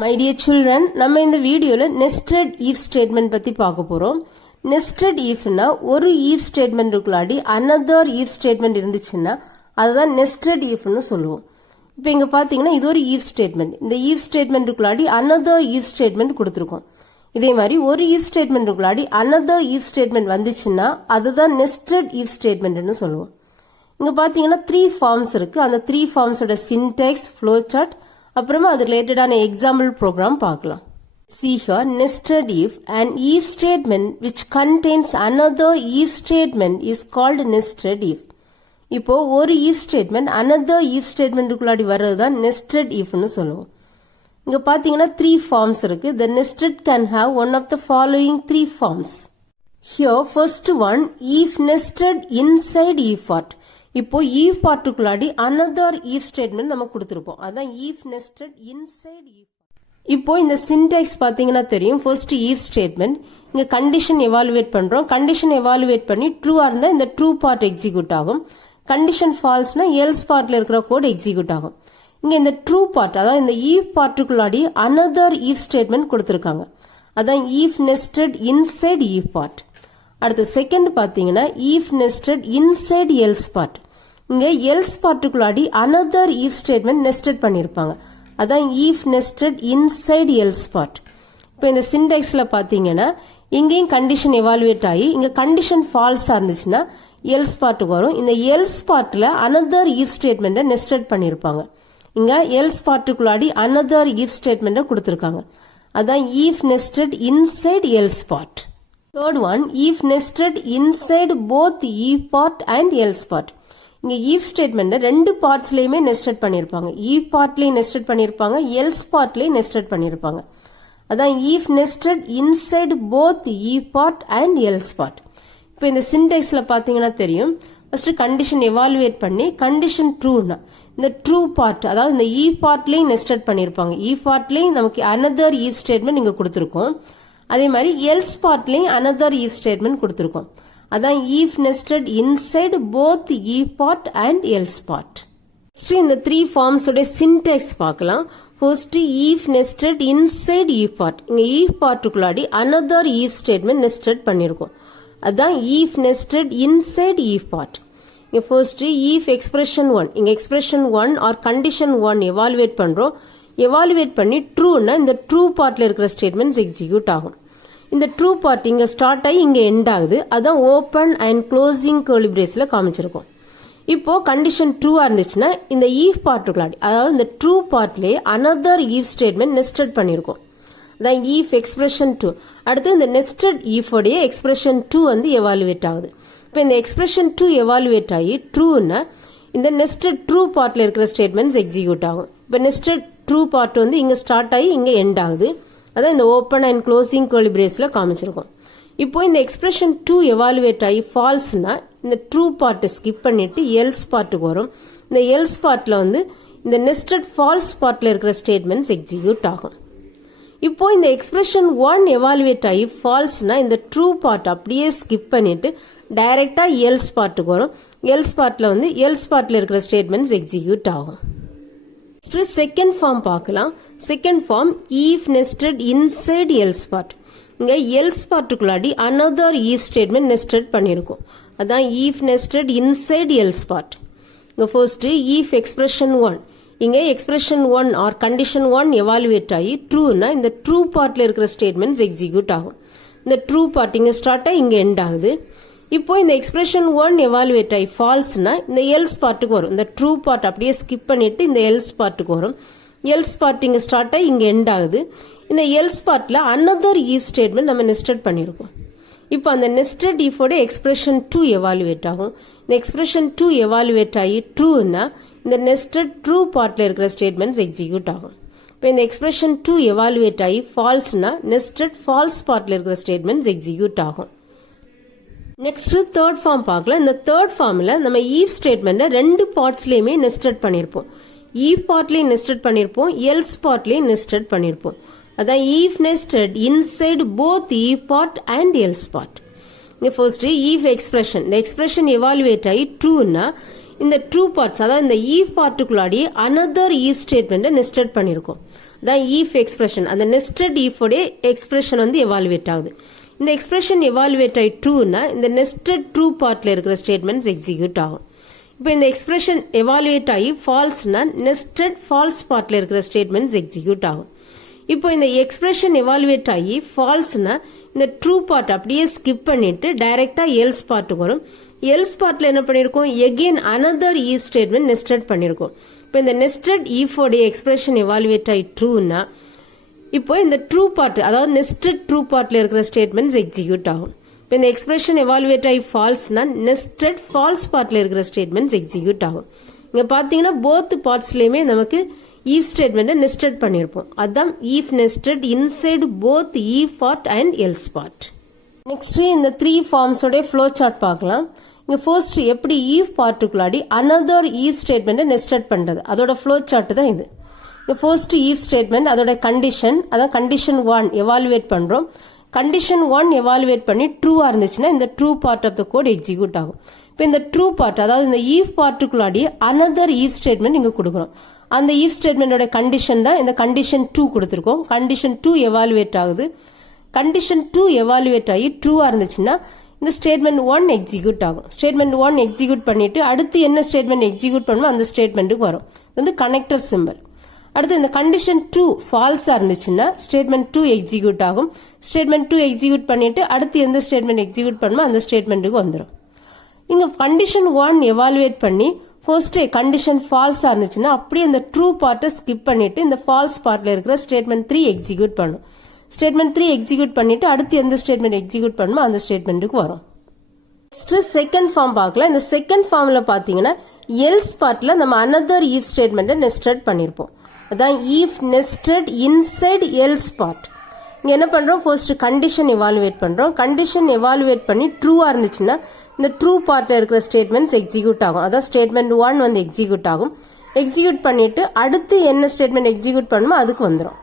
My dear children, நம்ம இந்த வீடியோல nested if statement பத்தி பார்க்க போறோம். nested ifனா ஒரு if statement இருக்குலாடி another if statement இருந்துச்சுன்னா அதுதான் nested ifனு சொல்லுவோம். இப்போ இங்க பாத்தீங்கன்னா இது ஒரு if statement. இந்த if statement இருக்குலாடி another if statement கொடுத்திருக்கோம். இதே மாதிரி ஒரு if statement இருக்குலாடி another if statement வந்துச்சுன்னா அதுதான் nested if statementனு சொல்லுவோம். இங்க பாத்தீங்கன்னா 3 forms இருக்கு. அந்த 3 formsோட syntax, flowchart அப்புறமா அது ரிலேட்டடான எக்ஸாம்பிள் ப்ரோக்ராம் பார்க்கலாம். See here, nested if, an if statement which contains another if statement is called nested if. இப்போ ஒரு if statement another if statementக்குள்ளாடி வர்றதுதான் nested ifனு சொல்லுவோம். இங்க பாத்தீங்கன்னா 3 forms இருக்கு. The nested can have one of the following 3 forms. Here first one, if nested inside if part. இப்போ if பார்ட்டுக்குள்ளாடி another if statement நம்ம கொடுத்திருப்போம். அதான் if nested inside if. இப்போ இந்த syntax பாத்தீங்கன்னா தெரியும். first if statement இங்க condition evaluate பண்றோம். condition evaluate பண்ணி true இருந்தா இந்த true part execute ஆகும். condition falseனா else partல இருக்கிற கோட் execute ஆகும். இங்க இந்த true part அதாவது இந்த if பார்ட்டுக்குள்ளாடி another if statement கொடுத்திருக்காங்க. அதான் if nested inside if part. அடுத்து செகண்ட் பாத்தீங்கன்னா if nested inside else part. இங்க else பார்ட்டுக்குள்ளாடி another if statement nested பண்ணிருப்பாங்க. அதான் if nested inside else part. இப்போ இந்த சின்டாக்ஸ்ல பாத்தீங்கன்னா இங்கேயும் கண்டிஷன் எவாலுவேட் ஆகி இங்க கண்டிஷன் ஃபால்ஸா இருந்துச்சுன்னா else பார்ட்டுக்கு வரும். இந்த else பார்ட்ல another if statement nested பண்ணிருப்பாங்க. இங்க else பார்ட்டுக்குள்ளாடி another if statement கொடுத்திருக்காங்க. அதான் if nested inside else part. Third one, if nested inside both if part and else part. இங்க if statement ரெண்டு பார்ட்ஸ்லயுமே nested பண்ணிருப்பாங்க. if partலயும் nested பண்ணிருப்பாங்க, else partலயும் nested பண்ணிருப்பாங்க. அதான் if nested inside both if part and else part. இப்போ இந்த சின்டாக்ஸ்ல பாத்தீங்கன்னா தெரியும். ஃபர்ஸ்ட் கண்டிஷன் எவாலுவேட் பண்ணி கண்டிஷன் ட்ரூனா இந்த ட்ரூ பார்ட் அதாவது இந்த if partலயும் nested பண்ணிருப்பாங்க. if partலயும் நமக்கு another if statement இங்க கொடுத்திருக்கோம். அதே மாதிரி else partலயும் another if statement கொடுத்திருக்கோம். அதான் if nested inside both if part and else part. Next இந்த 3 forms உடைய syntax பார்க்கலாம். First if nested inside if part. இங்க if பார்ட்டுக்குள்ளாடி another if statement nested பண்ணிருக்கோம். அதான் if nested inside if part. இங்க first if expression 1. இங்க expression 1 or condition 1 evaluate பண்றோம். evaluate பண்ணி trueனா இந்த true partல இருக்கிற statements execute ஆகும். இந்த true part இங்க ஸ்டார்ட் ஆகி இங்க எண்ட் ஆகுது. அதான் ஓபன் அண்ட் க்ளோசிங் கர்லி பிரேஸ்ல காமிச்சிருக்கோம். இப்போ கண்டிஷன் ட்ரூவா இருந்துச்சுன்னா இந்த if பார்ட்டுக்குள்ளாடி அதாவது இந்த true பார்ட்லயே another if statement nested பண்ணிருக்கோம். அதான் if expression 2. அடுத்து இந்த nested if உடைய expression 2 வந்து எவாலுவேட் ஆகுது. இப்போ இந்த expression 2 எவாலுவேட் ஆகி ட்ரூன்னா இந்த nested true பார்ட்ல இருக்கிற ஸ்டேட்மெண்ட்ஸ் எக்ஸிக்யூட் ஆகும். இப்போ nested true part வந்து இங்க ஸ்டார்ட் ஆகி இங்க எண்ட் ஆகுது. அதான் இந்த ஓப்பன் அண்ட் க்ளோசிங் கர்லி பிரேஸ்ல காமிச்சிருக்கோம். இப்போ இந்த எக்ஸ்பிரஷன் 2 எவாலுவேட் ஆகி ஃபால்ஸ்னா இந்த ட்ரூ பார்ட்டை ஸ்கிப் பண்ணிட்டு எல்ஸ் பார்ட்டுக்கு வரும். இந்த எல்ஸ் பார்ட்ல வந்து இந்த நெஸ்டட் ஃபால்ஸ் பார்ட்ல இருக்கிற ஸ்டேட்மெண்ட்ஸ் எக்ஸிக்யூட் ஆகும். இப்போ இந்த எக்ஸ்பிரஷன் 1 எவாலுவேட் ஆகி ஃபால்ஸ்னா இந்த ட்ரூ பார்ட் அப்படியே ஸ்கிப் பண்ணிட்டு டைரக்டா எல்ஸ் பார்ட்டுக்கு வரும். எல்ஸ் பார்ட்ல வந்து எல்ஸ் பார்ட்ல இருக்கிற ஸ்டேட்மெண்ட்ஸ் எக்ஸிக்யூட் ஆகும். செகண்ட் ஃபார்ம் பார்க்கலாம். Second form if nested inside else part. இங்க else பார்ட்டுக்குள்ளாடி another if statement nested பண்ணிருக்கோம். அதான் if nested inside else part. இங்க first if expression 1. இங்க expression 1 or condition 1 evaluate ஆகி trueனா இந்த true partல இருக்கிற statements execute ஆகும். இந்த true part இங்க ஸ்டார்ட் ஆகி இங்க எண்ட் ஆகுது. இப்போ இந்த எக்ஸ்பிரஷன் 1 எவாலுவேட் ஆகி ஃபால்ஸ்னா இந்த எல்ஸ் பார்ட்டுக்கு வரும். இந்த ட்ரூ பார்ட் அப்படியே ஸ்கிப் பண்ணிட்டு இந்த எல்ஸ் பார்ட்டுக்கு வரும். எல்ஸ் பார்ட் இங்க ஸ்டார்ட் ஆகி இங்க எண்ட் ஆகுது. இந்த எல்ஸ் பார்ட்ல another if statement நம்ம நெஸ்டட் பண்ணிருக்கோம். இப்போ அந்த நெஸ்டட் if ஓட எக்ஸ்பிரஷன் 2 எவாலுவேட் ஆகும். இந்த எக்ஸ்பிரஷன் 2 எவாலுவேட் ஆகி ட்ரூனா இந்த நெஸ்டட் ட்ரூ பார்ட்ல இருக்கிற ஸ்டேட்மெண்ட்ஸ் எக்ஸிக்யூட் ஆகும். இப்போ இந்த எக்ஸ்பிரஷன் 2 எவாலுவேட் ஆகி ஃபால்ஸ்னா நெஸ்டட் ஃபால்ஸ் பார்ட்ல இருக்கிற ஸ்டேட்மெண்ட்ஸ் எக்ஸிக்யூட் ஆகும். நெக்ஸ்ட் தேர்ட் ஃபார்ம் பார்க்கலாம். இந்த தேர்ட் ஃபார்ம்ல நம்ம if ஸ்டேட்மெண்ட்டை ரெண்டு பார்ட்ஸ்லயுமே நெஸ்டட் பண்ணிருப்போம். if பார்ட்லயும் நெஸ்டட் பண்ணிருப்போம், else பார்ட்லயும் நெஸ்டட் பண்ணிருப்போம். அதான் if nested inside both if part and else part. இங்க ஃபர்ஸ்ட் if எக்ஸ்பிரஷன், இந்த எக்ஸ்பிரஷன் எவாலுவேட் ஆகி ட்ரூனா இந்த ட்ரூ பார்ட்ஸ் அதாவது இந்த if பார்ட்டுக்குள்ளாடி another if ஸ்டேட்மெண்ட்டை நெஸ்டட் பண்ணிருக்கோம். தான் if எக்ஸ்பிரஷன், அந்த நெஸ்டட் if உடைய எக்ஸ்பிரஷன் வந்து எவாலுவேட் ஆகுது. இந்த எக்ஸ்பிரஷன் எவாலுவேட் ஆகி ட்ரூனா இந்த நெஸ்டட் ட்ரூ பார்ட்ல இருக்கிற ஸ்டேட்மெண்ட்ஸ் எக்ஸிக்யூட் ஆகும். இப்போ இந்த எக்ஸ்பிரஷன் எவாலுவேட் ஆகி ஃபால்ஸ்னா நெஸ்டட் ஃபால்ஸ் பார்ட்ல இருக்கிற ஸ்டேட்மெண்ட்ஸ் எக்ஸிக்யூட் ஆகும். இப்போ இந்த எக்ஸ்பிரஷன் எவாலுவேட் ஆகி ஃபால்ஸ்னா இந்த ட்ரூ பார்ட் அப்படியே ஸ்கிப் பண்ணிட்டு டைரக்டா எல்ஸ் பார்ட்டுக்கு வரும். எல்ஸ் பார்ட்ல என்ன பண்ணிருக்கோம், again another if statement nested பண்ணிருக்கோம். இப்போ இந்த நெஸ்டட் if உடைய எக்ஸ்பிரஷன் எவாலுவேட் ஆகி ட்ரூனா இப்போ இந்த ட்ரூ பார்ட், அதாவது நெஸ்டட் ட்ரூ பார்ட்ல இருக்கிற ஸ்டேட்மெண்ட்ஸ் எக்ஸிக்யூட் ஆகும். இப்போ இந்த எக்ஸ்பிரஷன் எவாலுவேட் ஆகி ஃபால்ஸ்னா நெஸ்டட் ஃபால்ஸ் பார்ட்ல இருக்கிற ஸ்டேட்மெண்ட்ஸ் எக்ஸிக்யூட் ஆகும். இங்க பாத்தீங்கன்னா போத் பார்ட்ஸ்லயுமே நமக்கு if ஸ்டேட்மெண்ட் நெஸ்டட் பண்ணிருப்போம். அதான் if nested inside both if part and else part. Next இந்த 3 ஃபார்ம்ஸ் உடைய ஃப்ளோ சார்ட் பார்க்கலாம். இங்க ஃபர்ஸ்ட் எப்படி if பார்ட்டுக்குள்ளாடி another if ஸ்டேட்மெண்ட் நெஸ்டட் பண்றது, அதோட ஃப்ளோ சார்ட் தான் இது. ஃபர்ஸ்ட் if ஸ்டேட்மெண்ட் அதோட கண்டிஷன், அதான் கண்டிஷன் 1 எவாலுவேட் பண்றோம். கண்டிஷன் 1 எவாலுவேட் பண்ணி ட்ரூவா இருந்துச்சுன்னா இந்த true part of the code execute ஆகும். இப்போ இந்த ட்ரூ பார்ட், அதாவது இந்த if பார்ட்டுக்குள்ளாடி அனதர் if ஸ்டேட்மெண்ட் இங்க கொடுக்குறோம். அந்த if ஸ்டேட்மெண்டோட கண்டிஷன் தான் இந்த கண்டிஷன் 2 கொடுத்துருக்கோம். கண்டிஷன் 2 எவாலுவேட் ஆகுது. கண்டிஷன் 2 எவாலுவேட் ஆகி ட்ரூவா இருந்துச்சுன்னா இந்த ஸ்டேட்மெண்ட் 1 எக்ஸிக்யூட் ஆகும். ஸ்டேட்மெண்ட் 1 எக்ஸிக்யூட் பண்ணிட்டு அடுத்து என்ன ஸ்டேட்மெண்ட் எக்ஸிக்யூட் பண்ணுமோ அந்த ஸ்டேட்மெண்ட்டுக்கு வரும். வந்து கனெக்டர் சிம்பிள். அடுத்து இந்த கண்டிஷன் 2 ஃபால்ஸா இருந்துச்சுன்னா ஸ்டேட்மெண்ட் 2 எக்ஸிக்யூட் ஆகும். ஸ்டேட்மெண்ட் 2 எக்ஸிக்யூட் பண்ணிட்டு அடுத்து எந்த ஸ்டேட்மெண்ட் எக்ஸிக்யூட் பண்ணுமோ அந்த ஸ்டேட்மெண்ட்டுக்கு வந்துடும். இங்க கண்டிஷன் 1 எவாலுவேட் பண்ணி ஃபர்ஸ்ட் கண்டிஷன் ஃபால்ஸா இருந்துச்சுன்னா அப்படியே இந்த ட்ரூ பார்ட்டை ஸ்கிப் பண்ணிட்டு இந்த ஃபால்ஸ் பார்ட்ல இருக்கிற ஸ்டேட்மெண்ட் 3 எக்ஸிக்யூட் பண்ணும். ஸ்டேட்மெண்ட் 3 எக்ஸிக்யூட் பண்ணிட்டு அடுத்து எந்த ஸ்டேட்மெண்ட் எக்ஸிக்யூட் பண்ணுமோ அந்த ஸ்டேட்மெண்ட்டுக்கு வரும். நெக்ஸ்ட் செகண்ட் ஃபார்ம் பார்க்கலாம். இந்த செகண்ட் ஃபார்ம்ல பாத்தீங்கன்னா எல்ஸ் பார்ட்ல நம்ம another if ஸ்டேட்மெண்ட் நெஸ்டட் பண்ணிருப்போம். அதான் if nested inside else part. இங்க என்ன பண்றோம், ஃபர்ஸ்ட் கண்டிஷன் எவாலுவேட் பண்றோம். கண்டிஷன் எவாலுவேட் பண்ணி ட்ரூவா இருந்துச்சுன்னா இந்த ட்ரூ பார்ட்ல இருக்கிற ஸ்டேட்மெண்ட்ஸ் எக்ஸிக்யூட் ஆகும். அதான் ஸ்டேட்மெண்ட் 1 வந்து எக்ஸிக்யூட் ஆகும். எக்ஸிக்யூட் பண்ணிட்டு அடுத்து என்ன ஸ்டேட்மெண்ட் எக்ஸிக்யூட் பண்ணுமோ அதுக்கு வந்துடும்.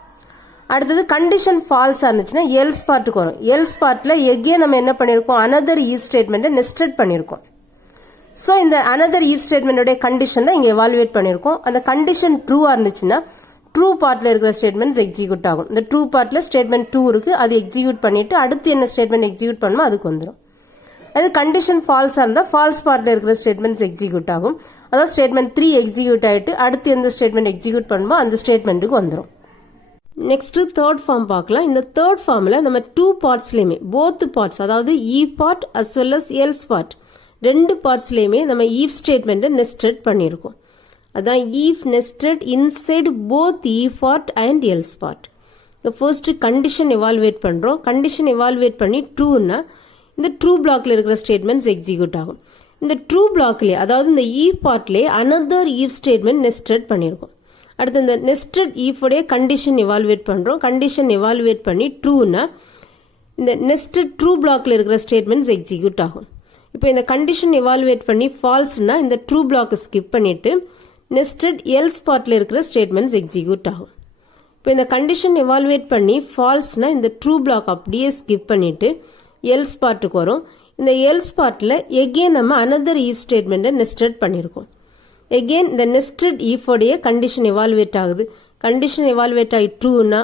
அடுத்தது கண்டிஷன் ஃபால்ஸா இருந்துச்சுன்னா எல்ஸ் பார்ட்டுக்கு வரும். எல்ஸ் பார்ட்ல எகெயின் நம்ம என்ன பண்ணிருக்கோம், another if ஸ்டேட்மெண்ட் நெஸ்டட் பண்ணிருக்கோம். சோ இந்த another if ஸ்டேட்மெண்டோட கண்டிஷன் தான் இங்க எவாலுவேட் பண்ணிருக்கோம். அந்த கண்டிஷன் ட்ரூவா இருந்துச்சுன்னா ட்ரூ பார்ட்ல இருக்கிற ஸ்டேட்மெண்ட்ஸ் எக்ஸிக்யூட் ஆகும். இந்த ட்ரூ பார்ட்ல ஸ்டேட்மெண்ட் 2 இருக்கு, அது எக்ஸிக்யூட் பண்ணிட்டு அடுத்து என்ன ஸ்டேட்மெண்ட் எக்ஸிக்யூட் பண்ணுமோ அதுக்கு வந்துடும். அது கண்டிஷன் ஃபால்ஸா இருந்தா ஃபால்ஸ் பார்ட்ல இருக்கிற ஸ்டேட்மெண்ட்ஸ் எக்ஸிக்யூட் ஆகும். அதாவது ஸ்டேட்மெண்ட் 3 எக்ஸிக்யூட் ஆயிட்டு அடுத்து எந்த ஸ்டேட்மெண்ட் எக்ஸிக்யூட் பண்ணுமோ அந்த ஸ்டேட்மெண்ட்டுக்கு வந்துடும். நெக்ஸ்ட் தேர்ட் ஃபார்ம் பார்க்கலாம். இந்த தேர்ட் ஃபார்ம்ல நம்ம 2 பார்ட்ஸ்லயுமே போத் பார்ட்ஸ், அதாவது if part as well as else part, ரெண்டு பார்ட்ஸ்லயுமே நம்ம if ஸ்டேட்மெண்ட் நெஸ்டட் பண்ணிருக்கோம். அதான் if nested inside both if part and else part. First condition evaluate பண்றோம். கண்டிஷன் எவாலுவேட் பண்ணி ட்ரூனா இந்த ட்ரூ பிளாக்ல இருக்கிற ஸ்டேட்மெண்ட்ஸ் எக்ஸிக்யூட் ஆகும். இந்த ட்ரூ பிளாக்லயே, அதாவது இந்த if பார்ட்லயே another if statement nested பண்ணிருக்கோம். அடுத்து இந்த நெஸ்டட் if உடைய கண்டிஷன் எவாலுவேட் பண்றோம். கண்டிஷன் எவாலுவேட் பண்ணி ட்ரூனா இந்த நெஸ்டட் ட்ரூ பிளாக்ல இருக்கிற ஸ்டேட்மெண்ட்ஸ் எக்ஸிக்யூட் ஆகும். இப்போ இந்த கண்டிஷன் எவாலுவேட் பண்ணி ஃபால்ஸ்னா இந்த ட்ரூ பிளாக் ஸ்கிப் பண்ணிட்டு நெஸ்டட் எல்ஸ் பார்ட்ல இருக்கிற ஸ்டேட்மெண்ட்ஸ் எக்ஸிக்யூட் ஆகும். இப்போ இந்த கண்டிஷன் எவாலுவேட் பண்ணி ஃபால்ஸ்னா இந்த ட்ரூ பிளாக் அப்படியே ஸ்கிப் பண்ணிட்டு எல்ஸ் பார்ட்டுக்கு வரும். இந்த எல்ஸ் பார்ட்ல எகெயின் நம்ம another if ஸ்டேட்மெண்ட் நெஸ்டட் பண்ணிருக்கோம். எகெயின் இந்த நெஸ்டட் if உடைய கண்டிஷன் எவாலுவேட் ஆகுது. கண்டிஷன் எவாலுவேட் ஆகி ட்ரூனா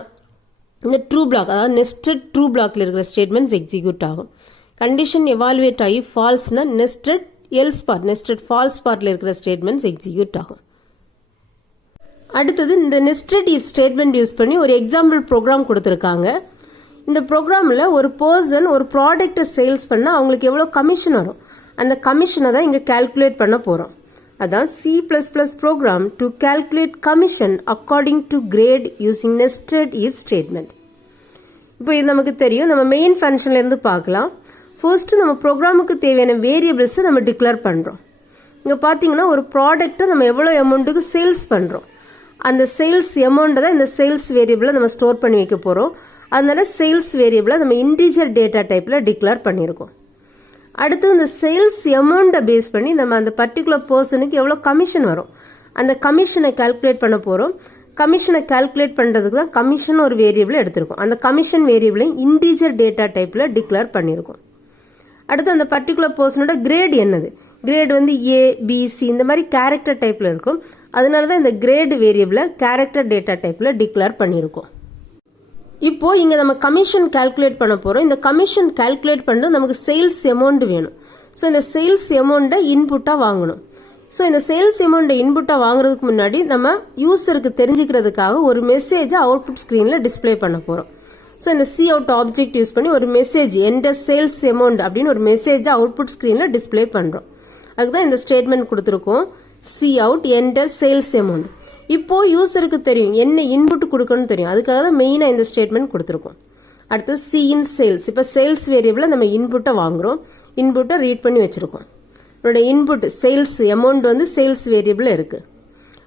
இந்த ட்ரூ பிளாக், அதாவது நெஸ்டட் ட்ரூ பிளாக்ல இருக்கிற ஸ்டேட்மெண்ட்ஸ் எக்ஸிக்யூட் ஆகும். கண்டிஷன் எவாலுவேட் ஆகி ஃபால்ஸ்னா nested else part, nested false பார்ட்ல இருக்கிற ஸ்டேட்மெண்ட்ஸ் எக்ஸிக்யூட் ஆகும். அடுத்தது இந்த நெஸ்டட் if ஸ்டேட்மெண்ட் யூஸ் பண்ணி ஒரு எக்ஸாம்பிள் ப்ரோக்ராம் கொடுத்துருக்காங்க. இந்த ப்ரோக்ராம்ல ஒரு பர்சன் ஒரு ப்ராடக்ட்டை சேல்ஸ் பண்ணா அவங்களுக்கு எவ்வளவு கமிஷன் வரும், அந்த கமிஷனை தான் இங்க கால்குலேட் பண்ண போறோம். அதான் C++ program to calculate commission according to grade using nested if statement. இப்போ இது நமக்கு தெரியும். நம்ம மெயின் ஃபங்க்ஷன்ல இருந்து பார்க்கலாம். ஃபர்ஸ்ட் நம்ம ப்ரோக்ராமுக்கு தேவையான வேரியபிள்ஸ் நம்ம டிக்ளேர் பண்றோம். இங்க பாத்தீங்கன்னா ஒரு ப்ராடக்ட்டை நம்ம எவ்வளவு அமௌண்ட்டுக்கு சேல்ஸ் பண்றோம், அந்த சேல்ஸ் அமௌண்ட் தான் இந்த சேல்ஸ் வேரியபிள நம்ம ஸ்டோர் பண்ணி வைக்க போறோம். அதனால சேல்ஸ் வேரியபிள நம்ம இன்டிஜர் டேட்டா டைப்ல டிக்ளேர் பண்ணிருக்கோம். அடுத்து இந்த சேல்ஸ் அமௌண்ட்டை பேஸ் பண்ணி நம்ம அந்த பர்டிகுலர் பர்சனுக்கு எவ்வளவு கமிஷன் வரும் அந்த கமிஷனை கால்குலேட் பண்ண போறோம். கமிஷனை கால்குலேட் பண்றதுக்கு தான் கமிஷன் ஒரு வேரியபிள் எடுத்திருக்கோம். அந்த கமிஷன் வேரியபிளை இன்டிஜர் டேட்டா டைப்ல டிக்ளேர் பண்ணிருக்கோம். அடுத்து அந்த பர்டிகுலர் பர்சனோட கிரேட் என்னது, கிரேட் வந்து A, B, C இந்த மாதிரி கேரக்டர் டைப்ல இருக்கும். அதனால தான் இந்த கிரேட் வேரியபிளை கேரக்டர் டேட்டா டைப்பில் டிக்ளேர் பண்ணியிருக்கோம். இப்போ இங்கே நம்ம கமிஷன் கால்குலேட் பண்ண போகிறோம். இந்த கமிஷன் கால்குலேட் பண்ணிட்டு நமக்கு சேல்ஸ் அமௌண்ட் வேணும். ஸோ இந்த சேல்ஸ் அமௌண்ட்டை இன்புட்டாக வாங்கணும். ஸோ இந்த சேல்ஸ் அமௌண்ட்டை இன்புட்டாக வாங்குறதுக்கு முன்னாடி நம்ம யூசருக்கு தெரிஞ்சுக்கிறதுக்காக ஒரு மெசேஜை அவுட்புட் ஸ்க்ரீனில் டிஸ்பிளே பண்ண போகிறோம். ஸோ இந்த சி அவுட் ஆப்ஜெக்ட் யூஸ் பண்ணி ஒரு மெசேஜ் என்டர் சேல்ஸ் அமௌண்ட் அப்படின்னு ஒரு மெசேஜை அவுட்புட் ஸ்க்ரீனில் டிஸ்பிளே பண்ணுறோம். அதுதான் இந்த ஸ்டேட்மெண்ட் கொடுத்துருக்கோம், C out enter sales amount. இப்போ யூசருக்கு தெரியும் என்ன இன்புட் கொடுக்கணும்னு தெரியும், அதுக்காக தான் மெயினாக இந்த ஸ்டேட்மெண்ட் கொடுத்துருக்கோம். அடுத்து சி இன் சேல்ஸ். இப்போ சேல்ஸ் வேரியபிளை நம்ம இன்புட்டை வாங்குறோம், இன்புட்டை ரீட் பண்ணி வச்சிருக்கோம். இதோட இன்புட் சேல்ஸ் அமௌண்ட் வந்து சேல்ஸ் வேரியபிள் இருக்கு.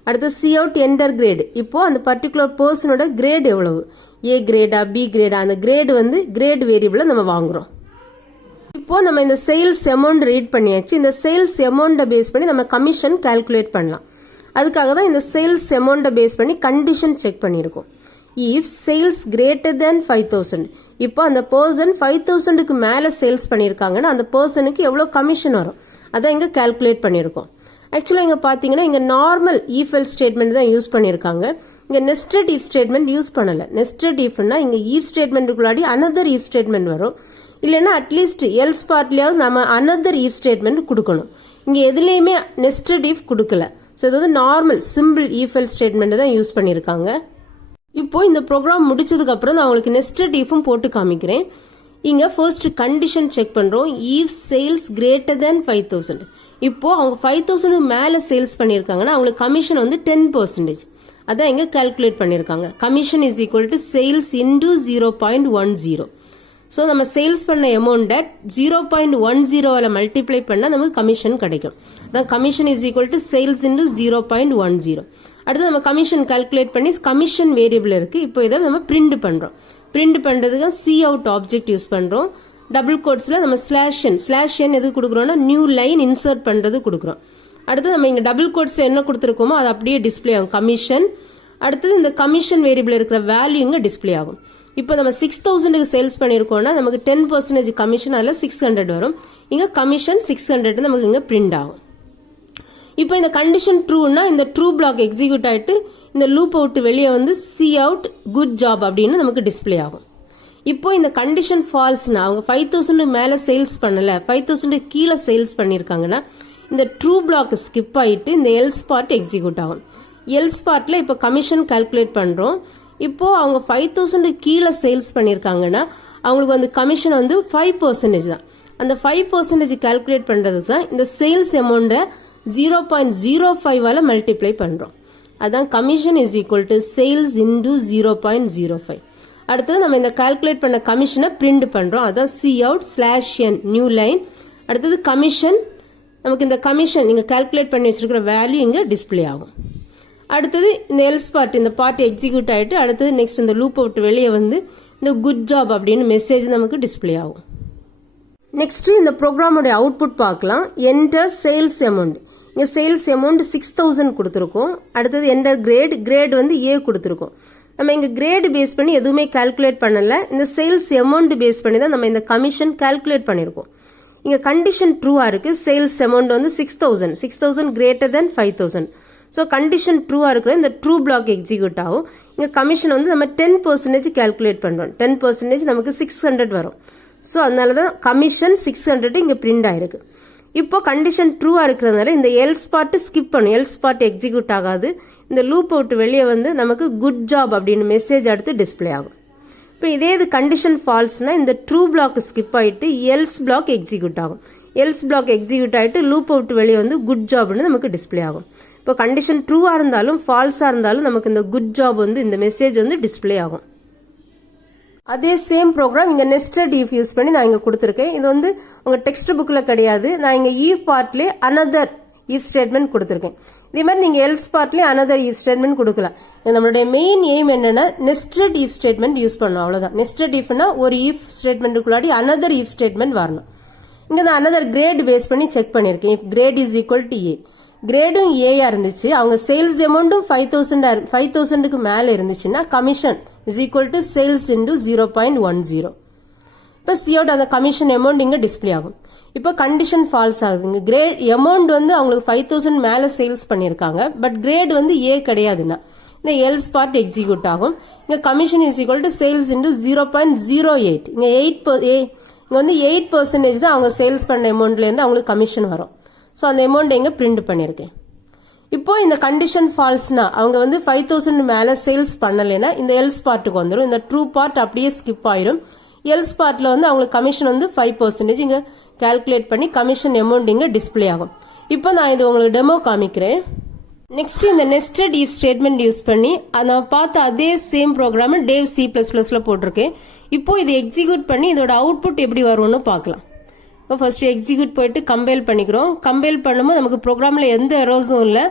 அடுத்து சி அவுட் என்டர் கிரேட். இப்போ அந்த பர்டிகுலர் பர்சனோட கிரேட் எவ்வளவு, ஏ கிரேடா பி கிரேடா, அந்த கிரேட் வந்து கிரேட் வேரியபிளை நம்ம வாங்குறோம். இப்போ நம்ம இந்த சேல்ஸ் அமௌண்ட் ரீட் பண்ணியாச்சு. இந்த சேல்ஸ் அமௌண்ட்டை பேஸ் பண்ணி நம்ம கமிஷன் கால்குலேட் பண்ணலாம். அதுக்காக தான் இந்த சேல்ஸ் அமௌண்ட்டை பேஸ் பண்ணி கண்டிஷன் செக் பண்ணியிருக்கோம். இஃப் சேல்ஸ் கிரேட்டர் தேன் 5000, இப்போ அந்த பர்சன் 5000க்கு மேலே சேல்ஸ் பண்ணியிருக்காங்கன்னா அந்த பர்சனுக்கு எவ்வளோ கமிஷன் வரும் அதான் இங்கே கால்குலேட் பண்ணியிருக்கோம். ஆக்சுவலாக இங்கே பார்த்தீங்கன்னா இங்கே நார்மல் இஃப் எல்ஸ் ஸ்டேட்மெண்ட் தான் யூஸ் பண்ணியிருக்காங்க. இங்கே நெஸ்டட் இஃப் ஸ்டேட்மெண்ட் யூஸ் பண்ணலை. நெஸ்டட் இஃப்னா இங்கே இஃப் ஸ்டேட்மெண்ட்டுக்குள்ளாடி அனதர் இஃப் ஸ்டேட்மெண்ட் வரும், இல்லைன்னா அட்லீஸ்ட் எல்ஸ் பார்ட்லயாவது நம்ம அனதர் இஃப் ஸ்டேட்மெண்ட் கொடுக்கணும். இங்கே எதுலேயுமே நெஸ்டட் இஃப் கொடுக்கல. ஸோ இது வந்து normal simple if else statement தான் யூஸ் பண்ணியிருக்காங்க. இப்போ இந்த ப்ரோக்ராம் முடிச்சதுக்கு அப்புறம் நான் உங்களுக்கு நெஸ்டட் இஃபும் போட்டு காமிக்கிறேன். இங்க ஃபர்ஸ்ட் கண்டிஷன் செக் பண்றோம். இஃப் சேல்ஸ் கிரேட்டர் தென் 5000, இப்போ அவங்க 5000 மேல சேல்ஸ் பண்ணிருக்காங்கன்னா அவங்களுக்கு கமிஷன் வந்து 10%. அதான் இங்க கால்குலேட் பண்ணிருக்காங்க. Commission is equal to sales into 0.10. So நம்ம சேல்ஸ் பண்ண அமௌண்ட்டை 0.10 மல்டிப்ளை பண்ணால் நமக்கு கமிஷன் கிடைக்கும். அதான் commission is equal to sales into 0.10. அடுத்து நம்ம கமிஷன் கால்குலேட் பண்ணி கமிஷன் வேரியபிள் இருக்கு. இப்போ இதை நம்ம பிரிண்ட் பண்றோம். பிரிண்ட் பண்றதுக்கு சி அவுட் ஆப்ஜெக்ட் யூஸ் பண்றோம். டபுள் கோட்ஸ்ல நம்ம ஸ்லாஷ் என் எது கொடுக்குறோம்னா நியூ லைன் இன்சர்ட் பண்றது கொடுக்குறோம். அடுத்து நம்ம இங்க டபுள் கோட்ஸ்ல என்ன கொடுத்துருக்கோமோ அது அப்படியே டிஸ்பிளே ஆகும் கமிஷன். அடுத்தது இந்த கமிஷன் வேரியபிள் இருக்கிற வேல்யூ இங்க டிஸ்பிளே ஆகும். இப்போ நம்ம 6000க்கு சேல்ஸ் பண்ணிருக்கோம்னா நமக்கு 10% கமிஷன், அதில் 600 வரும். இங்க கமிஷன் 600 நமக்கு இங்க பிரிண்ட் ஆகும். இப்போ இந்த கண்டிஷன் ட்ரூனா இந்த ட்ரூ பிளாக் எக்ஸிக்யூட் ஆயிட்டு இந்த லூப் அவுட் வெளியே வந்து சி அவுட் குட் ஜாப் அப்படின்னு நமக்கு டிஸ்பிளே ஆகும். இப்போ இந்த கண்டிஷன் ஃபால்ஸ்னா அவங்க 5000 மேல சேல்ஸ் பண்ணல, 5000 கீழே சேல்ஸ் பண்ணிருக்காங்கன்னா இந்த ட்ரூ பிளாக் ஸ்கிப் ஆயிட்டு இந்த எல்ஸ் பார்ட் எக்ஸிக்யூட் ஆகும். எல்ஸ் பார்ட்ல இப்போ கமிஷன் கால்குலேட் பண்றோம். இப்போ அவங்க 5000 கீழே சேல்ஸ் பண்ணிருக்காங்கன்னா அவங்களுக்கு வந்து கமிஷன் வந்து 5% தான். அந்த 5% கால்குலேட் பண்றதுக்கு தான் இந்த சேல்ஸ் அமௌண்ட்டை 0.05 மல்டிப்ளை பண்றோம். அதான் commission is equal to sales into 0.05. அடுத்தது நம்ம இந்த கால்குலேட் பண்ண கமிஷனை பிரிண்ட் பண்றோம். அதான் சி அவுட் ஸ்லாஷ் என் நியூ லைன். அடுத்தது கமிஷன், நமக்கு இந்த கமிஷன் இங்க கால்குலேட் பண்ணி வச்சிருக்கிற வேல்யூ இங்க டிஸ்பிளே ஆகும். அடுத்தது இந்த எல்ஸ் பார்ட், இந்த பார்ட் எக்ஸிக்யூட் ஆயிட்டு அடுத்தது நெக்ஸ்ட் இந்த லூப் அவுட் வெளியே வந்து இந்த குட் ஜாப் அப்படின்னு மெசேஜ் நமக்கு டிஸ்பிளே ஆகும். நெக்ஸ்ட் இந்த ப்ரோக்ராமோட அவுட்புட் பார்க்கலாம். Enter sales amount. இங்க சேல்ஸ் அமௌண்ட் 6000 கொடுத்துருக்கோம். அடுத்தது என்டர் கிரேட் வந்து ஏ கொடுத்துருக்கோம். நம்ம இங்க கிரேட் பேஸ் பண்ணி எதுவுமே கால்குலேட் பண்ணல, இந்த சேல்ஸ் அமௌண்ட் பேஸ் பண்ணி தான் நம்ம இந்த கமிஷன் கால்குலேட் பண்ணிருக்கோம். இங்க கண்டிஷன் ட்ரூவா இருக்கு. சேல்ஸ் அமௌண்ட் வந்து 6000 கிரேட்டர் தென் 5000. ஸோ கண்டிஷன் ட்ரூவா இருக்கிற இந்த ட்ரூ பிளாக் எக்ஸிக்யூட் ஆகும். இங்க கமிஷன் வந்து நம்ம 10% கால்குலேட் பண்றோம். 10% நமக்கு 600 வரும். ஸோ அதனால தான் கமிஷன் 600 இங்க பிரிண்ட் ஆயிருக்கு. இப்போ கண்டிஷன் ட்ரூவா இருக்கிறதுனால இந்த எல்ஸ் பார்ட் ஸ்கிப் பண்ணும். எல்ஸ் பார்ட் எக்ஸிக்யூட் ஆகாது. இந்த லூப் அவுட் வெளியே வந்து நமக்கு குட் ஜாப் அப்படின்னு மெசேஜ் அடுத்து டிஸ்பிளே ஆகும். இப்போ இதே இது கண்டிஷன் ஃபால்ஸ்னா இந்த ட்ரூ பிளாக் ஸ்கிப் ஆயிட்டு எல்ஸ் பிளாக் எக்ஸிக்யூட் ஆகும். எல்ஸ் பிளாக் எக்ஸிக்யூட் ஆயிட்டு லூப் அவுட் வெளியே வந்து குட் ஜாப்னு நமக்கு டிஸ்பிளே ஆகும். இப்போ கண்டிஷன் ட்ரூவா இருந்தாலும் ஃபால்ஸா இருந்தாலும் நமக்கு இந்த குட் ஜாப் வந்து இந்த மெசேஜ் வந்து டிஸ்பிளே ஆகும். அதே சேம் ப்ரோக்ராம் இங்க நெஸ்டட் இஃப் யூஸ் பண்ணி நான் இங்க கொடுத்துருக்கேன். இது வந்து உங்க டெக்ஸ்ட் புக்ல கிடையாது. நான் இங்க இஃப் பார்ட்லயே அனதர் இஃப் ஸ்டேட்மெண்ட் கொடுத்துருக்கேன். இதே மாதிரி நீங்க எல்ஸ் பார்ட்லயே அனதர் இஃப் ஸ்டேட்மெண்ட் கொடுக்கலாம். நம்மளுடைய மெயின் எய்ம் என்னன்னா நெஸ்டட் இஃப் ஸ்டேட்மெண்ட் யூஸ் பண்ணணும், அவ்வளவுதான். நெஸ்டட் இஃப்னா ஒரு இஃப் ஸ்டேட்மெண்ட்டுக்குள்ளாடி அனதர் இஃப் ஸ்டேட்மெண்ட் வரணும். இங்க நான் அனதர் கிரேட் பேஸ் பண்ணி செக் பண்ணிருக்கேன். If grade is equal to A, கிரேடும் ஏயா இருந்துச்சு, அவங்க சேல்ஸ் அமௌண்ட்டும் 5000க்கு மேல இருந்துச்சுன்னா commission is equal to sales into 0.10. இப்போ சியோட அந்த கமிஷன் அமௌண்ட் இங்கே டிஸ்பிளே ஆகும். இப்போ கண்டிஷன் ஃபால்ஸ் ஆகுதுங்க. கிரேட் அமௌண்ட் வந்து அவங்களுக்கு 5000 மேலே சேல்ஸ் பண்ணியிருக்காங்க, பட் கிரேட் வந்து ஏ கிடையாதுன்னா இந்த எல்ஸ் பார்ட் எக்ஸிக்யூட் ஆகும். இங்கே commission is equal to sales into 0.08. இங்கே 8% தான் அவங்க சேல்ஸ் பண்ண அமௌண்ட்லேருந்து அவங்களுக்கு கமிஷன் வரும். ஸோ அந்த அமௌண்ட் இங்கே பிரிண்ட் பண்ணியிருக்கேன். இப்போ இந்த கண்டிஷன் ஃபால்ஸ்னா அவங்க வந்து 5000 மேலே சேல்ஸ் பண்ணலைன்னா இந்த எல்ஸ் பார்ட்டுக்கு வந்துடும். இந்த ட்ரூ பார்ட் அப்படியே ஸ்கிப் ஆயிரும். எல்ஸ் பார்ட்ல வந்து அவங்களுக்கு கமிஷன் வந்து 5% இங்க கால்குலேட் பண்ணி கமிஷன் அமௌண்ட் இங்க டிஸ்பிளே ஆகும். இப்போ நான் இது உங்களுக்கு டெமோ காமிக்கிறேன். நெக்ஸ்ட் இந்த நெஸ்டட் இஃப் ஸ்டேட்மெண்ட் யூஸ் பண்ணி நான் பார்த்த அதே சேம் ப்ரோக்ராம் டேவ் C++ல போட்டிருக்கேன். இப்போ இது எக்ஸிக்யூட் பண்ணி இதோட அவுட்புட் எப்படி வரும்னு பார்க்கலாம். இப்போ ஃபர்ஸ்ட் எக்ஸிக்யூட் போயிட்டு கம்பைல் பண்ணிக்கிறோம். கம்பைல் பண்ணும்போது நமக்கு ப்ரோக்ராம்ல எந்த எரோஸும் இல்லை.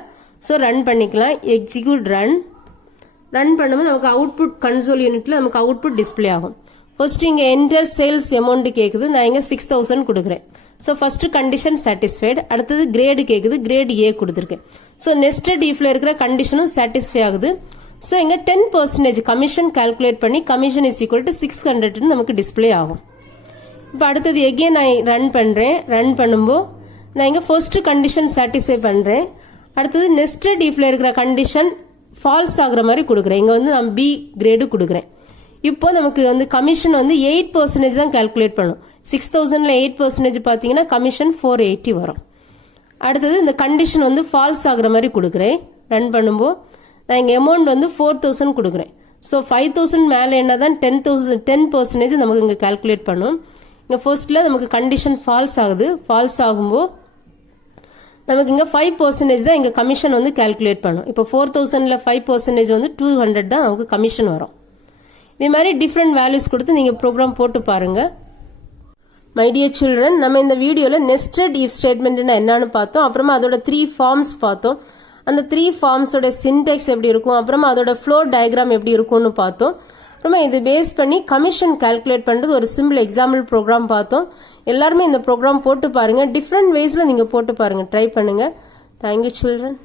ஸோ ரன் பண்ணிக்கலாம். எக்ஸிக்யூட் ரன் பண்ணும்போது நமக்கு அவுட்புட் கன்சோல் யூனிட்ல நமக்கு அவுட்புட் டிஸ்பிளே ஆகும். ஃபர்ஸ்ட் இங்க என்டர் சேல்ஸ் அமௌண்ட் கேக்குது. நான் இங்க 6000 கொடுக்குறேன். So first condition satisfied. அடுத்தது கிரேடு கேக்குது. கிரேட் ஏ கொடுத்துருக்கேன். ஸோ நெஸ்டட் இஃப்ல இருக்கிற கண்டிஷனும் சாட்டிஸ்ஃபை ஆகுது. ஸோ இங்க 10% கமிஷன் கால்குலேட் பண்ணி கமிஷன் இஸ் ஈக்குவல் டு 600 நமக்கு டிஸ்பிளே ஆகும். இப்போ அடுத்தது எகெயின் நான் ரன் பண்றேன். ரன் பண்ணும்போது நான் இங்க ஃபர்ஸ்ட் கண்டிஷன் சாட்டிஸ்ஃபை பண்றேன். அடுத்தது நெஸ்டட் இஃப்ல இருக்கிற கண்டிஷன் ஃபால்ஸ் ஆகுற மாதிரி கொடுக்குறேன். இங்க வந்து நான் பி கிரேடு கொடுக்குறேன். இப்போ நமக்கு வந்து கமிஷன் வந்து 8% தான் கால்குலேட் பண்ணும். 6000ல 8% பார்த்தீங்கன்னா கமிஷன் 480 வரும். அடுத்தது இந்த கண்டிஷன் வந்து ஃபால்ஸ் ஆகுற மாதிரி கொடுக்குறேன். ரன் பண்ணும்போது நான் இங்கே அமௌண்ட் வந்து 4000 கொடுக்குறேன். ஸோ 5000 மேலே என்ன தான் 10% நமக்கு இங்கே கால்குலேட் பண்ணும். இங்கே ஃபர்ஸ்ட்ல நமக்கு கண்டிஷன் ஃபால்ஸ் ஆகுது. ஃபால்ஸ் ஆகும்போது நமக்கு இங்கே 5% தான் இங்கே கமிஷன் வந்து கால்குலேட் பண்ணும். இப்போ 4000ல 5% வந்து 200 தான் நமக்கு கமிஷன் வரும். இதே மாதிரி டிஃப்ரெண்ட் வேல்யூஸ் கொடுத்து நீங்கள் ப்ரோக்ராம் போட்டு பாருங்க. மை டியர் சில்ட்ரன், நம்ம இந்த வீடியோவில் நெஸ்டட் இஃப் ஸ்டேட்மெண்ட்னா என்னன்னு பார்த்தோம். அப்புறமா அதோட 3 ஃபார்ம்ஸ் பார்த்தோம். அந்த 3 ஃபார்ம்ஸோட சின்டெக்ஸ் எப்படி இருக்கும், அப்புறமா அதோட ஃப்ளோ டயக்ராம் எப்படி இருக்கும்னு பார்த்தோம். அப்புறமா இது பேஸ் பண்ணி கமிஷன் கால்குலேட் பண்ணுறது ஒரு சிம்பிள் எக்ஸாம்பிள் ப்ரோக்ராம் பார்த்தோம். எல்லாருமே இந்த ப்ரோக்ராம் போட்டு பாருங்க. டிஃப்ரெண்ட் வேஸில் நீங்கள் போட்டு பாருங்க. ட்ரை பண்ணுங்க. Thank you children.